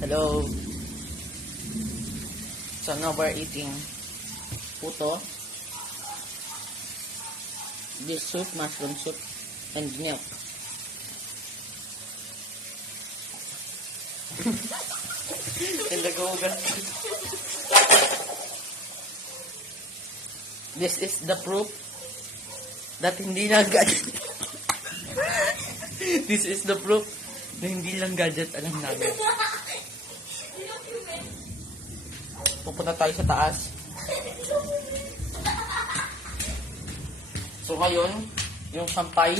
Hello. So now we're eating puto, this soup, mushroom soup, and milk. And nag-uugat. This is the proof that hindi lang gadget. This is the proof na hindi lang gadget alam namin. Pupunta tayo sa taas. So ngayon, yung sampay,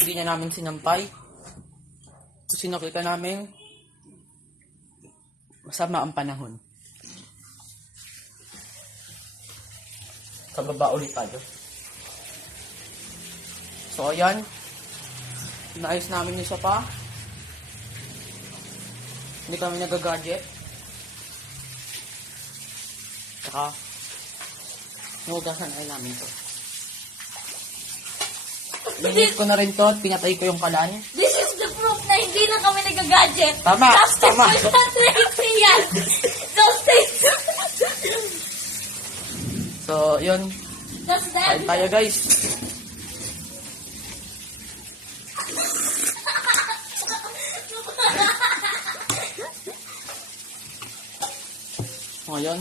hindi na namin sinampay. Kasi nakita namin, masama ang panahon. Sa baba ulit tayo. So ayan, inaayos namin yung sopa. Hindi kami nag-gadget. Saka, nugasan ay namin to. Minit ko na rin to at pinatay ko yung kalan. This is the proof na hindi lang kami nag-gadget. Tama, tama. Yan. Just take. So, yun. That's that. Kain tayo, guys. Ngayon,